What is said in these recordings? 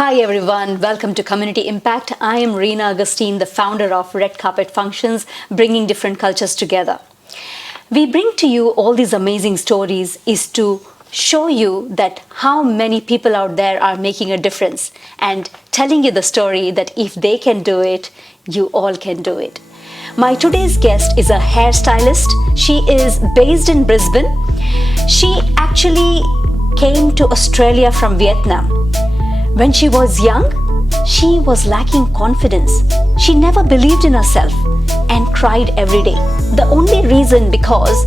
Hi everyone, welcome to Community Impact. I am Reena Augustine, the founder of Red Carpet Functions, bringing different cultures together. We bring to you all these amazing stories is to show you that how many people out there are making a difference and telling you the story that if they can do it, you all can do it. My today's guest is a hairstylist. She is based in Brisbane. She actually came to Australia from Vietnam. When she was young, she was lacking confidence. She never believed in herself and cried every day. The only reason because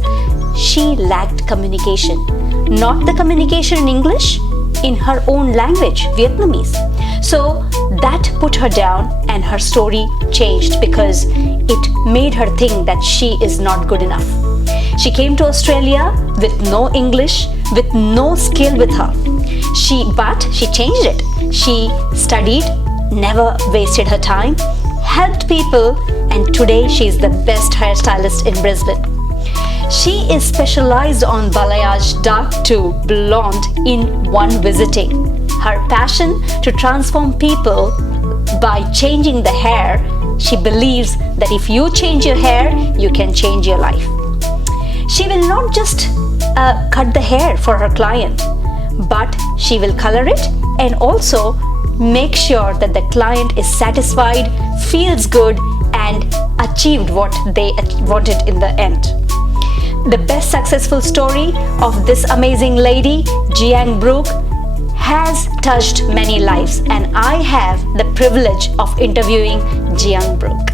she lacked communication. Not the communication in English, in her own language, Vietnamese. So that put her down and her story changed because it made her think that she is not good enough. She came to Australia with no English, with no skill with her. But she changed it. She studied, never wasted her time, helped people, and today she is the best hairstylist in Brisbane. She is specialized on balayage dark to blonde in one visiting. Her passion to transform people by changing the hair, she believes that if you change your hair, you can change your life. She will not just cut the hair for her client, but she will color it and also make sure that the client is satisfied, feels good, and achieved what they wanted in the end. The best successful story of this amazing lady, Giang Brooke, has touched many lives, and I have the privilege of interviewing Giang Brooke.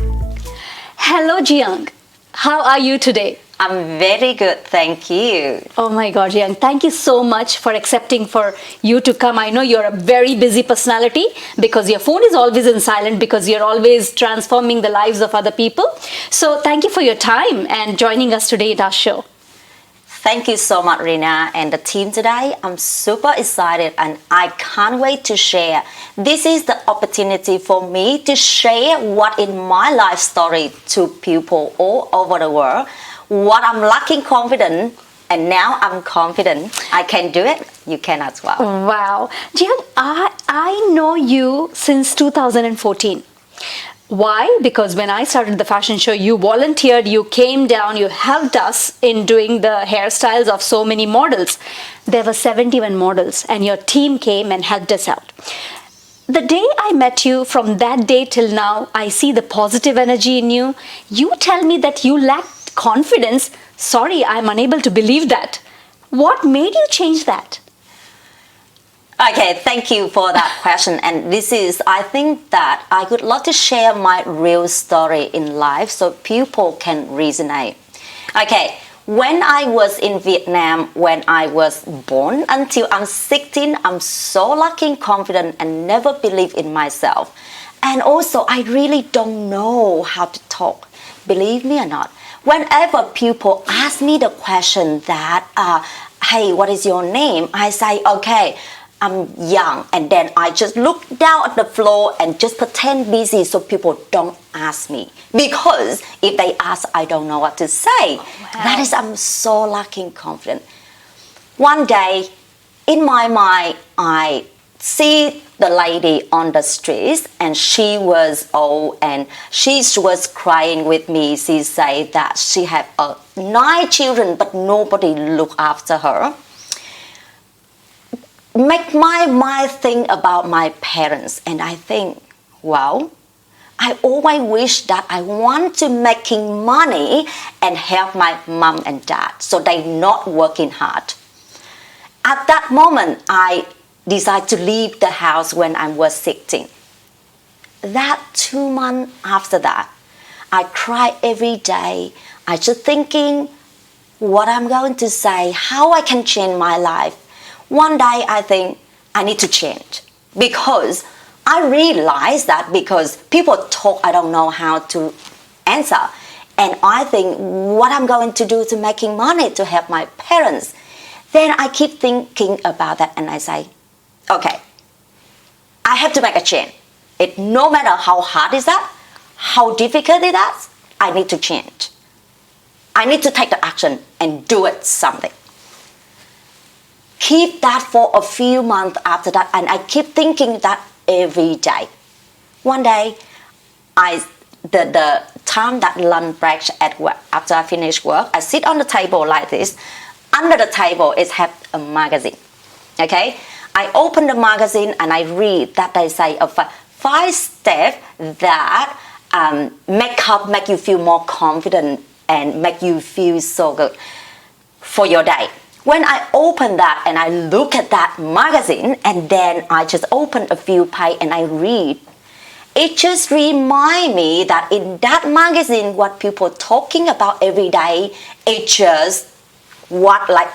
Hello Giang, how are you today? I'm very good, thank you. Oh my God, Giang, thank you so much for accepting for you to come. I know you're a very busy personality because your phone is always in silent because you're always transforming the lives of other people. So thank you for your time and joining us today at our show. Thank you so much, Reena, and the team today. I'm super excited and I can't wait to share. This is the opportunity for me to share what in my life story to people all over the world. What I'm lacking confidence, and now I'm confident I can do it. You can as well. Wow. Giang, I know you since 2014. Why? Because when I started the fashion show, you volunteered, you came down, you helped us in doing the hairstyles of so many models. There were 71 models and your team came and helped us out. The day I met you, from that day till now, I see the positive energy in you. You tell me that you lacked confidence. Sorry, I'm unable to believe that. What made you change that? Okay, thank you for that question. And this is, I think that I would love to share my real story in life so people can resonate. Okay, when I was in Vietnam, when I was born until I'm 16, I'm so lacking confidence and never believe in myself. And also, I really don't know how to talk. Believe me or not, whenever people ask me the question that, hey, what is your name? I say, okay, I'm young, and then I just look down at the floor and just pretend busy so people don't ask me. Because if they ask, I don't know what to say. Oh, wow. That is, I'm so lacking confidence. One day, in my mind, I see the lady on the streets and she was old and she was crying with me. She said that she had 9 children but nobody looked after her. Make my mind think about my parents, and I think, wow, I always wish that I want to making money and help my mom and dad so they not working hard. At that moment, I decided to leave the house when I was 16. That 2 months after that, I cried every day. I just thinking what I'm going to say, how I can change my life. One day I think I need to change because I realized that because people talk, I don't know how to answer. And I think what I'm going to do to making money to help my parents. Then I keep thinking about that and I say, okay, I have to make a change. No matter how hard is that, how difficult it is, I need to change. I need to take the action and do it something. Keep that for a few months after that, and I keep thinking that every day. One day, the time that lunch break at work, after I finish work, I sit on the table like this. Under the table is have a magazine. Okay, I open the magazine and I read that they say of 5 steps that make you feel more confident and make you feel so good for your day. When I open that and I look at that magazine and then I just open a few pages and I read, it just reminds me that in that magazine what people talking about every day, it's just what like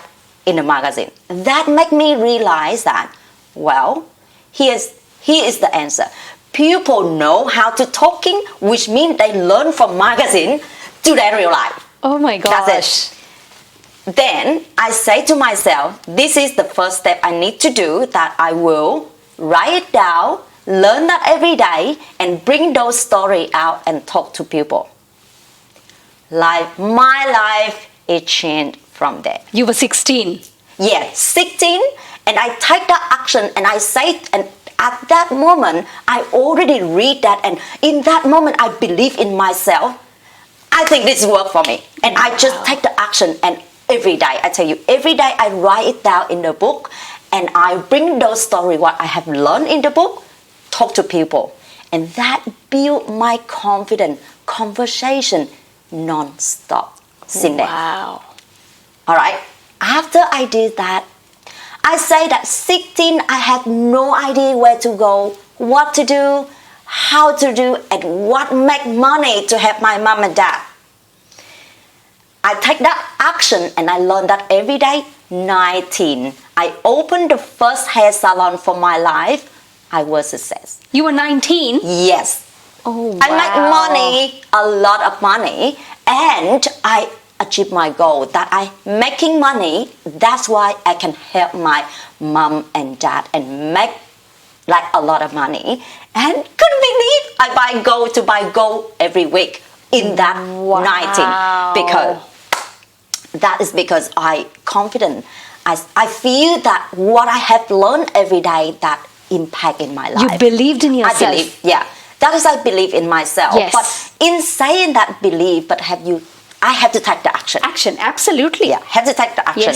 in the magazine. That make me realize that, well, here is the answer. People know how to talking, which means they learn from magazine to their real life. Oh my gosh. That's it. Then I say to myself, this is the first step I need to do, that I will write it down, learn that every day, and bring those stories out and talk to people. My life is changed from there. You were 16. Yeah, 16, and I take that action and I say, and at that moment, I already read that, and in that moment, I believe in myself. I think this work for me, and I just take the action. And every day, I tell you, every day I write it down in the book, and I bring those stories what I have learned in the book, talk to people, and that build my confidence, conversation, non-stop. Wow. All right. After I did that, I say that 16, I had no idea where to go, what to do, how to do, and what make money to help my mom and dad. I take that action and I learn that every day. 19, I opened the first hair salon for my life. I was a success. You were 19? Yes. Oh, wow. I make money, a lot of money, and I achieve my goal that I making money. That's why I can help my mom and dad and make like a lot of money. And couldn't believe I buy gold every week in that 19, because that is because I confident. I feel that what I have learned every day that impact in my life. You believed in yourself. I believe, yeah. That is I believe in myself. Yes. But in saying that belief, I have to take the action. Action, absolutely. Yeah, have to take the action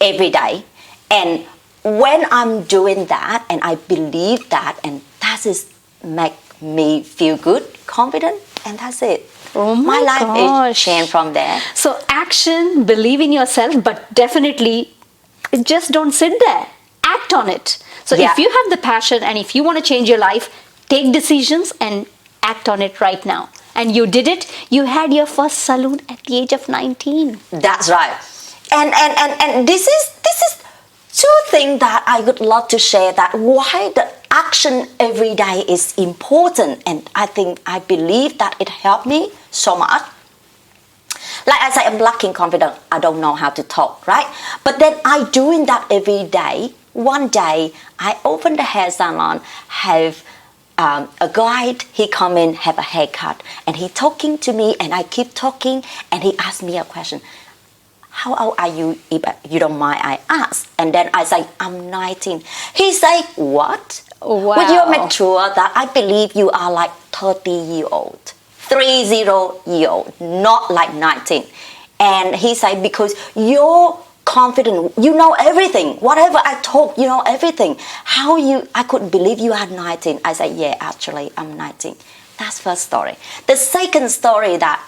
every day. And when I'm doing that and I believe that, and that is make me feel good, confident, and that's it. Oh my life gosh. is changed from there. So action, believe in yourself, but definitely just don't sit there. Act on it. So if you have the passion and if you want to change your life, take decisions and act on it right now. And you did it. You had your first saloon at the age of 19. That's right. And this is two things that I would love to share, that why the action every day is important. And I believe that it helped me so much. Like I say, I'm lacking confidence. I don't know how to talk, right? But then I doing that every day. One day, I opened the hair salon, have a guy, he come in, have a haircut, and he talking to me, and I keep talking, and he asked me a question. How old are you, if you don't mind I ask? And then I say, I'm 19. He say, what? Wow. Would you make sure that I believe you are like 30-year-old, 30-year-old, not like 19. And he say, because you're confident, you know everything. Whatever I talk, you know everything. I couldn't believe you are 19. I say, yeah, actually, I'm 19. That's first story. The second story, that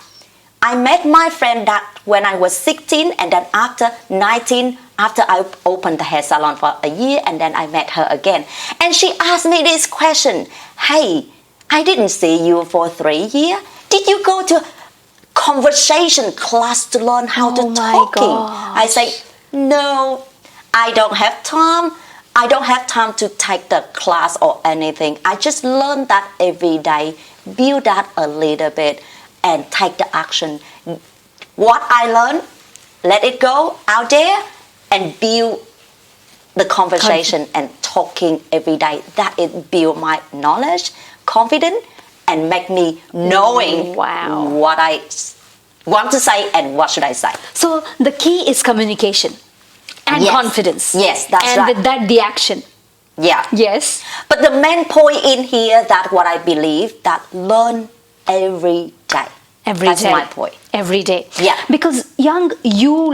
I met my friend that when I was 16, and then after 19, after I opened the hair salon for a year, and then I met her again. And she asked me this question. Hey, I didn't see you for 3 years. Did you go to conversation class to learn how to talking? I say, no, I don't have time. I don't have time to take the class or anything. I just learn that every day, build that a little bit, and take the action. What I learn, let it go out there and build the conversation and talking every day. That it build my knowledge, confidence, and make me knowing what I want to say and what should I say. So the key is communication and confidence. Yes, that's right. And with that, the action. Yeah. Yes. But the main point in here that what I believe that learn every day. Every That's day. my point. Every day. Yeah. Because young, you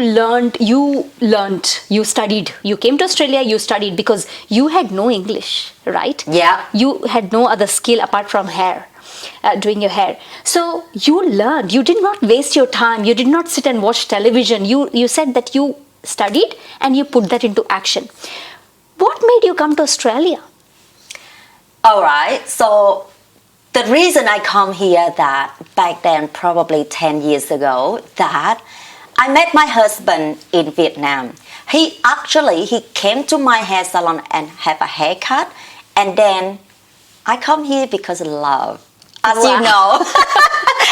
studied, you came to Australia, you studied because you had no English, right? Yeah. You had no other skill apart from hair, doing your hair. So you learned, you did not waste your time, you did not sit and watch television. You said that you studied and you put that into action. What made you come to Australia? All right. So the reason I come here that back then, probably 10 years ago, that I met my husband in Vietnam. He came to my hair salon and have a haircut, and then I come here because of love. As Wow. you know,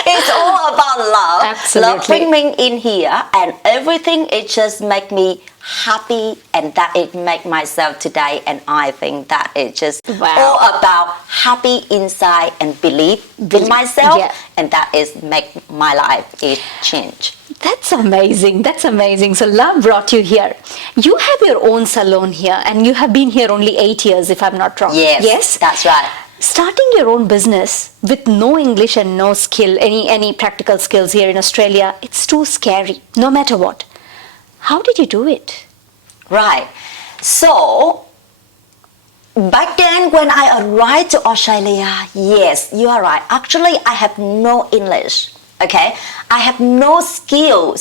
it's all about love. Absolutely. Love bring me in here, and everything it just make me happy, and that it make myself today. And I think that it's just Wow. all about happy inside and believe in myself, Yeah. and that is make my life is change. That's amazing. That's amazing. So love brought you here. You have your own salon here and you have been here only 8 years if I'm not wrong. Yes, Yes? that's right. Starting your own business with no English and no skill, any practical skills here in Australia, it's too scary, no matter what. How did you do it? Right. So back then when I arrived to Australia, yes, you are right. Actually, I have no English. Okay, I have no skill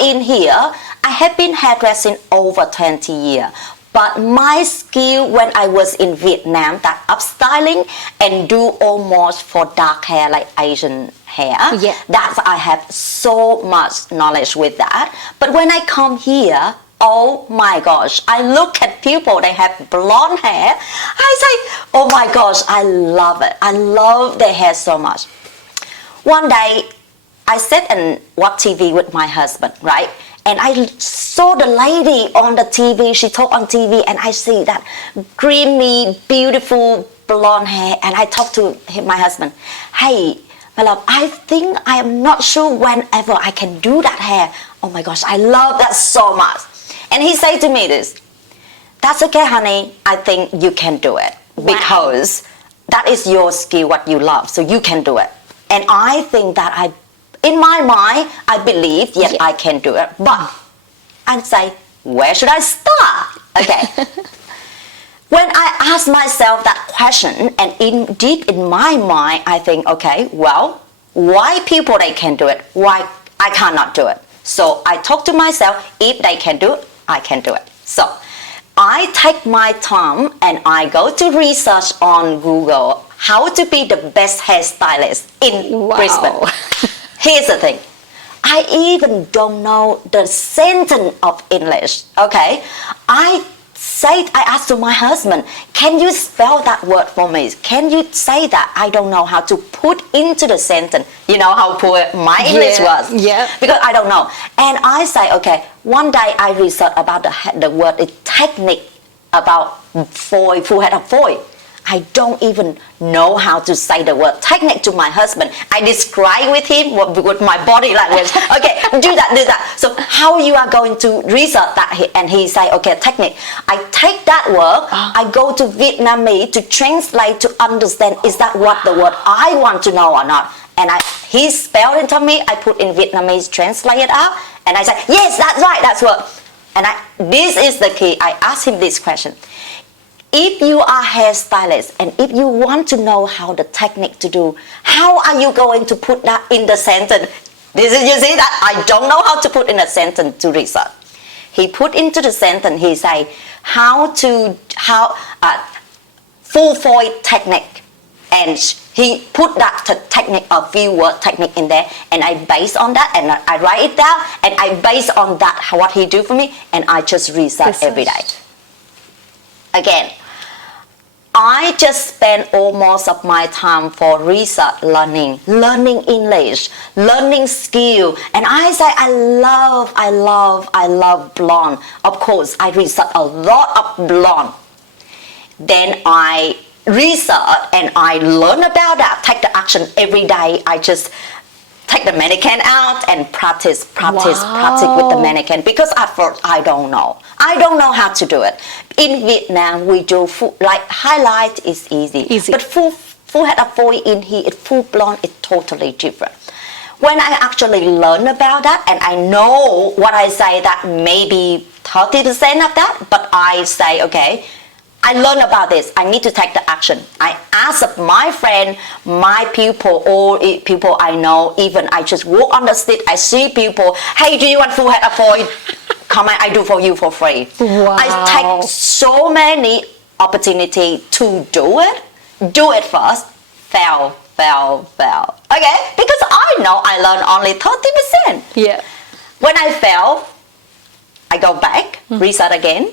in here. I have been hairdressing over 20 years. But my skill when I was in Vietnam, that upstyling and do almost for dark hair like Asian hair, Yeah. that I have so much knowledge with that. But when I come here, oh my gosh, I look at people, they have blonde hair. I say, oh my gosh, I love it. I love their hair so much. One day, I sat and watched TV with my husband, right? And I saw the lady on the TV, she talked on TV, and I see that creamy, beautiful blonde hair. And I talked to my husband, hey, my love, I think I am not sure whenever I can do that hair. Oh my gosh, I love that so much. And he said to me this, that's okay, honey, I think you can do it. Because that is your skill, what you love, so you can do it. And I think that in my mind, I believe, yes, I can do it. But I say, where should I start? Okay. When I ask myself that question, and deep in my mind, I think, okay, well, why people they can do it? Why I cannot do it? So I talk to myself, if they can do it, I can do it. So I take my time and I go to research on Google how to be the best hairstylist in Brisbane. Here's the thing. I even don't know the sentence of English. Okay, I asked to my husband, can you spell that word for me? Can you say that? I don't know how to put into the sentence. You know how poor my English was. Yeah. Because I don't know. And I say, okay, one day I research about the word technique about foil, full head of foil. I don't even know how to say the word technique to my husband. I describe with him with my body language. Okay, do that. So how you are going to research that? And he say, okay, technique. I take that word, I go to Vietnamese to translate to understand is that what the word I want to know or not. And he spelled it to me, I put in Vietnamese, translate it out, and I say, yes, that's right, that's what. And this is the key. I asked him this question. If you are a hairstylist and if you want to know how the technique to do, how are you going to put that in the sentence? You see that I don't know how to put in a sentence to research. He put into the sentence, he say, full foil technique. And he put that technique, a few word technique in there, and I base on that, and I write it down, and I base on that what he do for me, and I just research every day. Again, I just spend almost of my time for research, learning English, learning skill, and I say I love blonde. Of course, I research a lot of blonde. Then I research and I learn about that, take the action every day. I just take the mannequin out and practice Wow. with the mannequin, because at first I don't know how to do it. In Vietnam we do like highlight is easy. But full head of foil in here, it's full blonde, it's totally different. When I actually learn about that, and I know what I say, that maybe 30% of that, but I say, okay, I learn about this, I need to take the action. I ask my friend, my people, or people I know, even I just walk on the street, I see people, hey, do you want full head of foil? Come on, I do for you for free. Wow. I take so many opportunity to do it first, fail. Okay, because I know I learn only 30%. Yeah. When I fail, I go back, reset again.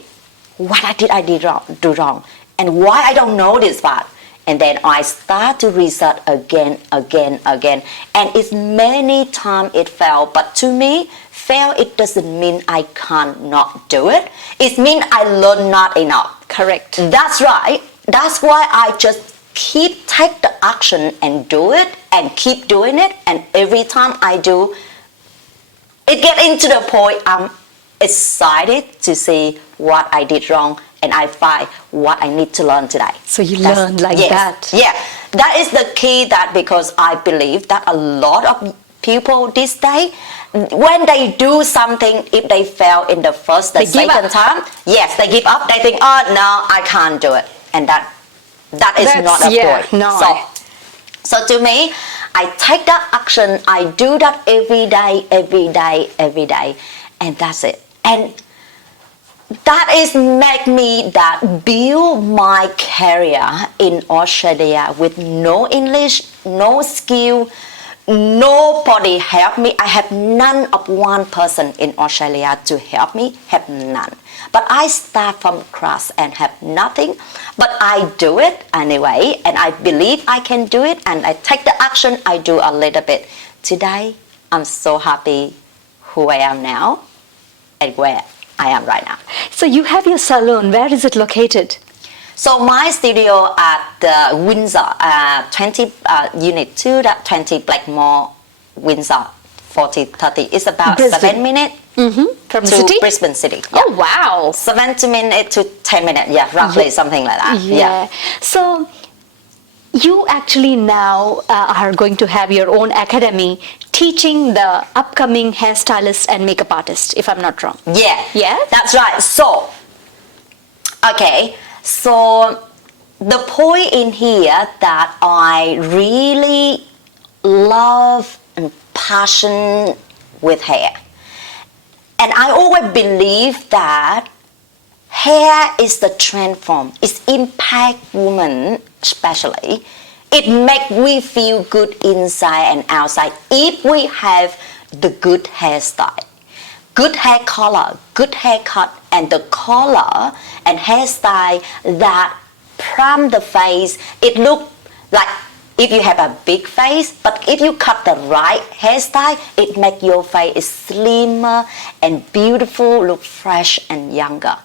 What I did do wrong, and why I don't know this part, and then I start to reset again, and it's many times it fail. But to me, fail, it doesn't mean I can't not do it. It means I learn not enough. Correct. That's right. That's why I just take the action and do it, and keep doing it, and every time I do, it get into the point I'm excited to see what I did wrong, and I find what I need to learn today. So you learn like that. Yeah, that is the key. That because I believe that a lot of people this day, when they do something, if they fail in the first, the second time, yes, they give up. They think, oh no, I can't do it, and that is not a point. No. So to me, I take that action. I do that every day, and that's it. And that is make me that build my career in Australia with no English, no skill, nobody help me. I have none of one person in Australia to help me, have none. But I start from scratch and have nothing, but I do it anyway, and I believe I can do it, and I take the action, I do a little bit. Today, I'm so happy who I am now and where I am right now. So you have your salon. Where is it located? So my studio at Windsor, 20 Unit 2, that 20 Blackmore, Windsor, 4030. It's about Brisbane. 7 minutes From to the city? Brisbane City. Oh, wow. 70 minutes to 10 minutes, yeah, roughly something like that. Yeah. So you actually now are going to have your own academy teaching the upcoming hairstylist and makeup artist, if I'm not wrong. Yeah, that's right. So, okay, so the point in here that I really love and passion with hair, and I always believe that hair is the transform. It's impact women, especially. It make we feel good inside and outside if we have the good hairstyle, good hair color, good haircut, and the color and hairstyle that prime the face. It look like if you have a big face, but if you cut the right hairstyle, it make your face slimmer and beautiful, look fresh and younger.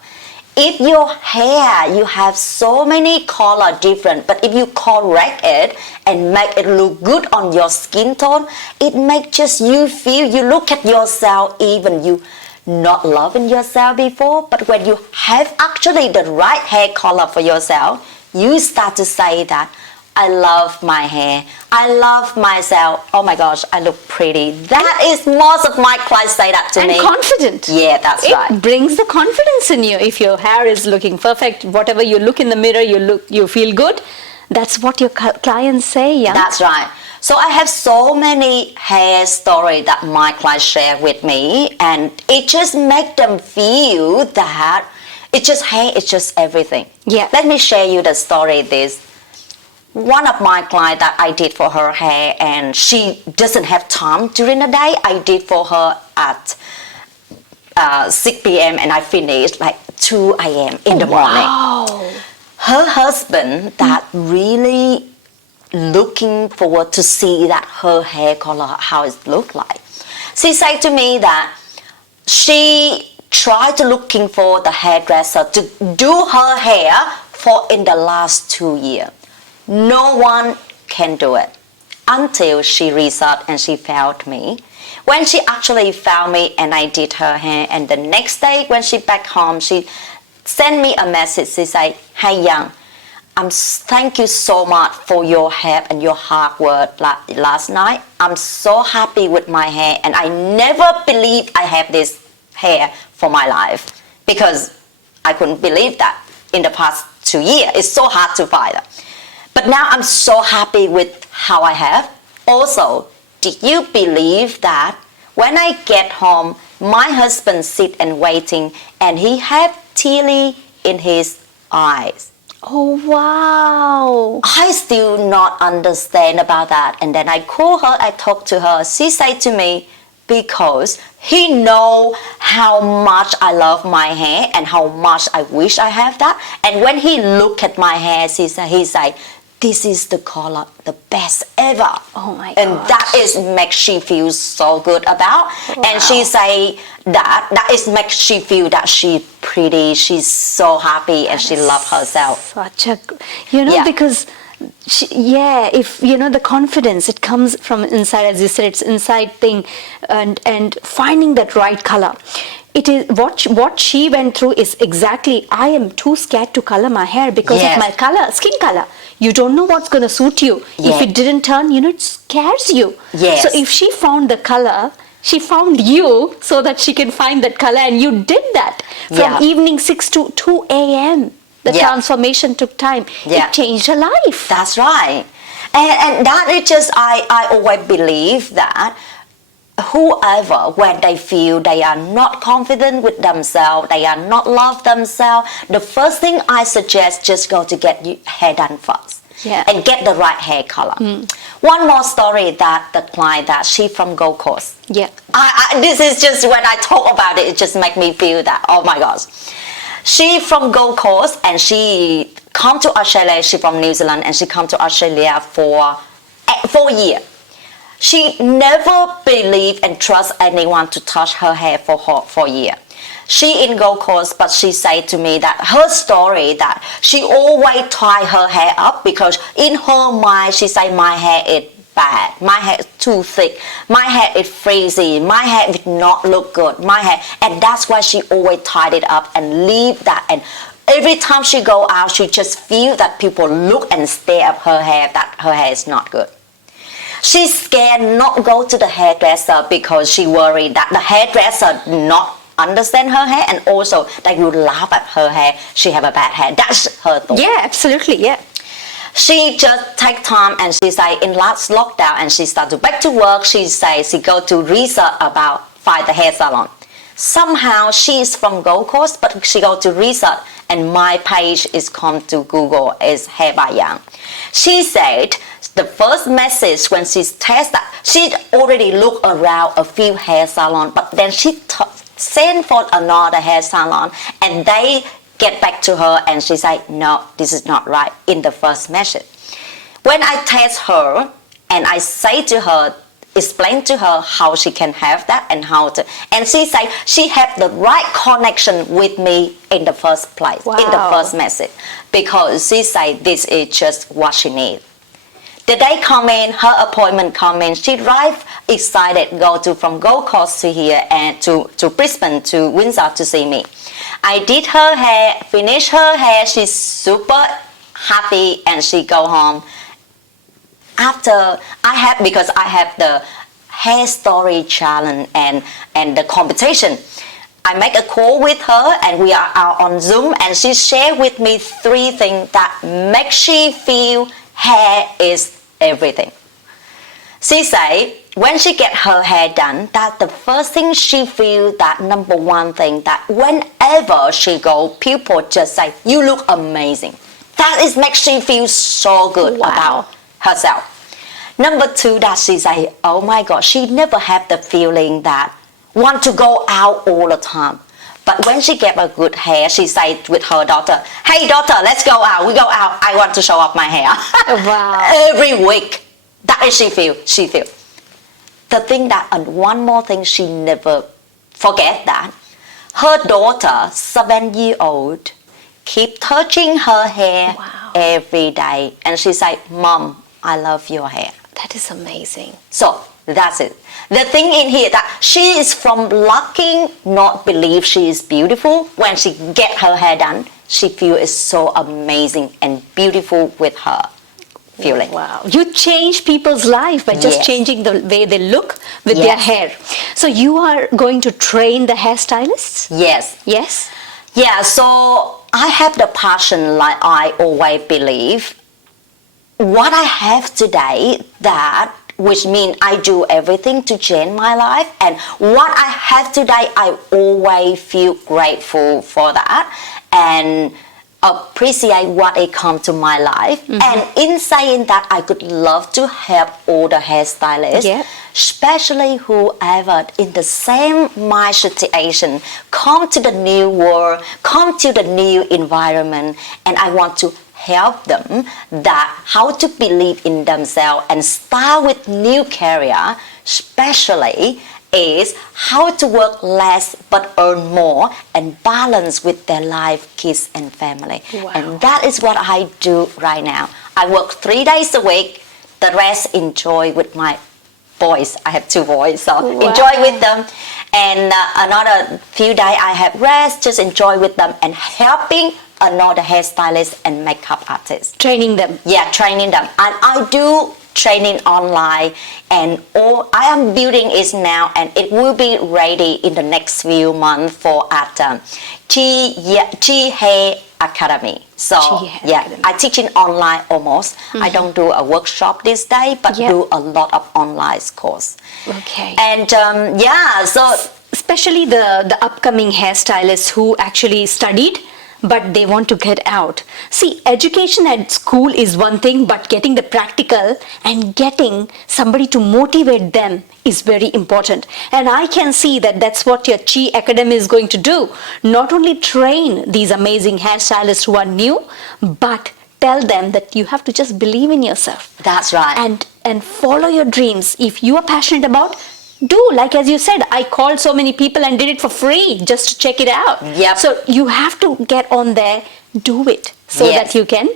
If your hair, you have so many color different, but if you correct it and make it look good on your skin tone, it make just you feel, you look at yourself, even you not loving yourself before, but when you have actually the right hair color for yourself, you start to say that, I love my hair, I love myself, oh my gosh, I look pretty. That is most of my clients say that to me. And confident. Yeah, that's right. It brings the confidence in you. If your hair is looking perfect, whatever you look in the mirror, you feel good. That's what your clients say, yeah? That's right. So I have so many hair stories that my clients share with me, and it just makes them feel that it's just hair, it's just everything. Yeah. Let me share you the story this. One of my clients that I did for her hair, and she doesn't have time during the day. I did for her at 6 p.m. and I finished like 2 a.m. in the morning. Wow. Her husband that really looking forward to see that her hair color, how it look like. She said to me that she tried to looking for the hairdresser to do her hair for in the last 2 years. No one can do it. until she researched and she found me. When she actually found me and I did her hair, and the next day when she back home, she sent me a message. She said, "Hey Yang, thank you so much for your help and your hard work last night. I'm so happy with my hair, and I never believed I have this hair for my life, because I couldn't believe that in the past 2 years. It's so hard to find that. But now I'm so happy with how I have. Also, did you believe that when I get home, my husband sit and waiting, and he have tears in his eyes?" Oh, wow. I still not understand about that. And then I call her, I talk to her. She said to me, because he know how much I love my hair and how much I wish I have that. And when he look at my hair, he say, "This is the color, the best ever." Oh my And gosh. that is makes she feel so good about. Wow. And she say that is makes she feel that she pretty, she's so happy, and she love herself. Such a, Yeah. because if the confidence, it comes from inside, as you said, it's inside thing, and finding that right color. It is what she went through is exactly, I am too scared to color my hair because Yes. of my color, skin color. You don't know what's going to suit you. Yes. If it didn't turn, it scares you. Yes. So if she found the color, she found you so that she can find that color, and you did that from Yeah. evening 6 to 2 a.m. The Yeah. transformation took time. Yeah. It changed her life. That's right. And that is just, I always believe that whoever, when they feel they are not confident with themselves, they are not love themselves, the first thing I suggest, just go to get your hair done first. Yeah. And get the right hair color. One more story that the client, that she from Gold Coast. Yeah. This is just, when I talk about it, it just make me feel that, oh my gosh. She from Gold Coast, and she come to Australia. She from New Zealand, and she come to Australia for 4 years. She never believed and trust anyone to touch her hair for a year. She in Gold Coast, but she said to me that her story, that she always tie her hair up, because in her mind she say, my hair is bad, my hair is too thick, my hair is frizzy, my hair would not look good, my hair, and that's why she always tied it up and leave that. And every time she go out, she just feel that people look and stare at her hair, that her hair is not good. She's scared not go to the hairdresser, because she worried that the hairdresser not understand her hair, and also they will laugh at her hair, she have a bad hair. That's her thought. Yeah, absolutely, yeah. She just take time, and she say in last lockdown, and she start to back to work, she say she go to research about find the hair salon. Somehow she is from Gold Coast, but she go to research, and my page is come to Google, is Hair by Yang. She said the first message when she tested, she already looked around a few hair salon, but then she sent for another hair salon, and they get back to her, and she said, no, this is not right in the first message. When I test her, and I say to her, explain to her how she can have that, and how to, and she say she have the right connection with me in the first place, in the Wow. first message, because she say this is just what she needs. The day come in, her appointment come in, she drive excited, go to from Gold Coast to here, and to Brisbane, to Windsor to see me. I did her hair, finished her hair, she's super happy, and she go home. After because I have the hair story challenge and the competition, I make a call with her, and we are out on Zoom, and she share with me 3 things that make she feel hair is everything. She say when she get her hair done, that the first thing she feel, that number 1 thing, that whenever she go, people just say, you look amazing. That is makes she feel so good about herself. Number 2, that she say, oh my God, she never had the feeling that want to go out all the time. But when she get a good hair, she say with her daughter, hey daughter, let's go out. We go out. I want to show off my hair. Wow. Every week. That is she feel. The thing that, and one more thing she never forget, that her daughter, 7-year-old, keep touching her hair every day. And she say, Mom, I love your hair. That is amazing. So that's it. The thing in here that she is from looking, not believe she is beautiful. When she get her hair done, she feel is so amazing and beautiful with her feeling. Wow. You change people's life by just Yes. changing the way they look with Yes. their hair. So you are going to train the hairstylists? Yes. Yes? Yeah, so I have the passion like I always believe. What I have today, that which means I do everything to change my life, and what I have today, I always feel grateful for that and appreciate what it come to my life. And in saying that, I could love to help all the hairstylists, Yeah. especially whoever in the same my situation, come to the new world, come to the new environment, and I want to help them that how to believe in themselves and start with new career, especially is how to work less but earn more and balance with their life, kids and family. Wow. And that is what I do right now. I work 3 days a week, the rest enjoy with my boys. I have 2 boys, so Wow. enjoy with them. And another few days I have rest, just enjoy with them and helping another hairstylist and makeup artist. Training them. Yeah, training them. And I do training online, and all I am building it now, and it will be ready in the next few months for at Chi Hair Academy. So Chi Hair yeah, Academy. I teach in online almost. I don't do a workshop this day, but Yeah. do a lot of online course. Okay. And yeah, so Especially the upcoming hairstylists who actually studied but they want to get out. See, education at school is one thing, but getting the practical and getting somebody to motivate them is very important. And I can see that that's what your Chi Academy is going to do. Not only train these amazing hairstylists who are new, but tell them that you have to just believe in yourself. that's right. And follow your dreams. If you are passionate about, do like as you said, I called so many people and did it for free just to check it out. Yep. So you have to get on there, do it so Yes. that you can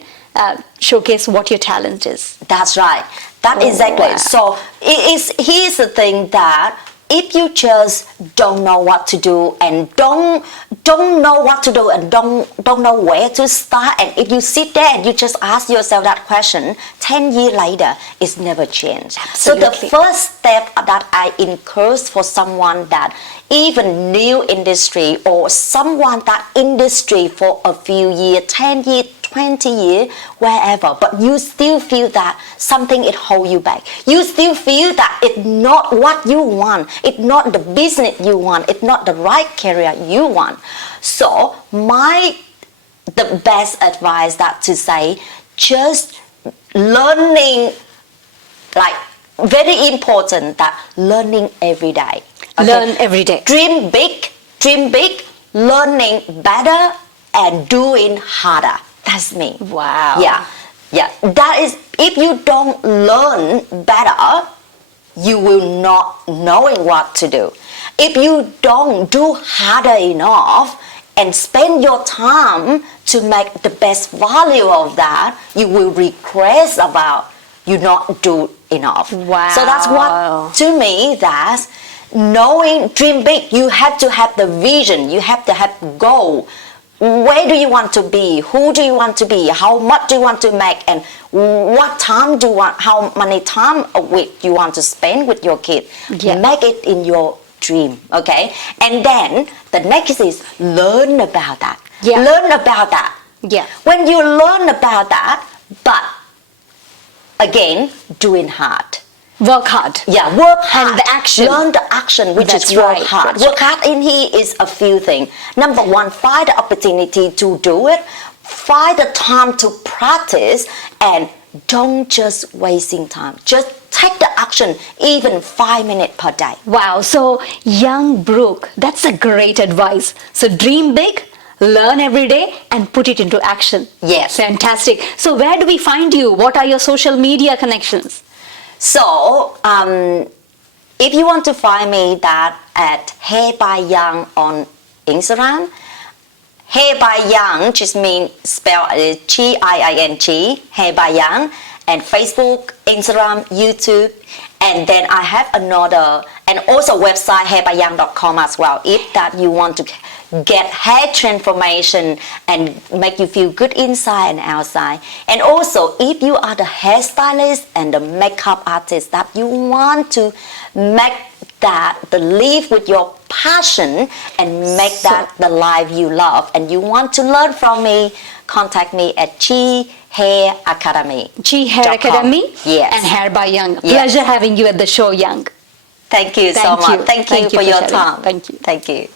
showcase what your talent is. That's right. That Oh, exactly. wow. So here's the thing that if you just don't know what to do and don't know what to do and don't know where to start, and if you sit there and you just ask yourself that question, 10 years later it's never changed. So the Absolutely. first step that I encourage for someone that even new industry or someone that industry for a few years, 10 years, 20 years, wherever, but you still feel that something it hold you back. You still feel that it's not what you want. It's not the business you want. It's not the right career you want. So the best advice that to say, just learning, like very important that learning every day. Okay? Learn every day. Dream big, learning better and doing harder. That's me. Wow. Yeah. That is, if you don't learn better, you will not knowing what to do. If you don't do harder enough and spend your time to make the best value of that, you will regret about you not do enough. Wow. So that's what, to me, that's knowing, dream big. You have to have the vision. You have to have goal. Where do you want to be? Who do you want to be? How much do you want to make? And what time do you want? How many time a week you want to spend with your kid? Yeah. Make it in your dream, okay? And then the next is learn about that. Yeah. Learn about that. Yeah. When you learn about that, but again, doing hard. Work hard. Yeah, work hard. And the action. Learn the action, which That's is work right, hard. that's Work hard in here is a few things. Number one, find the opportunity to do it. Find the time to practice, and don't just wasting time. Just take the action, even 5 minutes per day. Wow. So young Brooke, that's a great advice. So dream big, learn every day and put it into action. Yes. Fantastic. So where do we find you? What are your social media connections? So, if you want to find me that at Hair by Young on Instagram, Hair by Young just means spell Chi-I-N-G, Hair by Young, and Facebook, Instagram, YouTube. And then I have another, and also website hairbyyoung.com as well. If that you want to get hair transformation and make you feel good inside and outside. And also, if you are the hairstylist and the makeup artist that you want to make that the live with your passion and make that the life you love, and you want to learn from me, contact me at Chi Hair Academy. Chi Hair Academy. Yes. And Hair by Young. Yes. Pleasure having you at the show, Young. Thank you so much. Thank you for your sharing. time. Thank you. Thank you.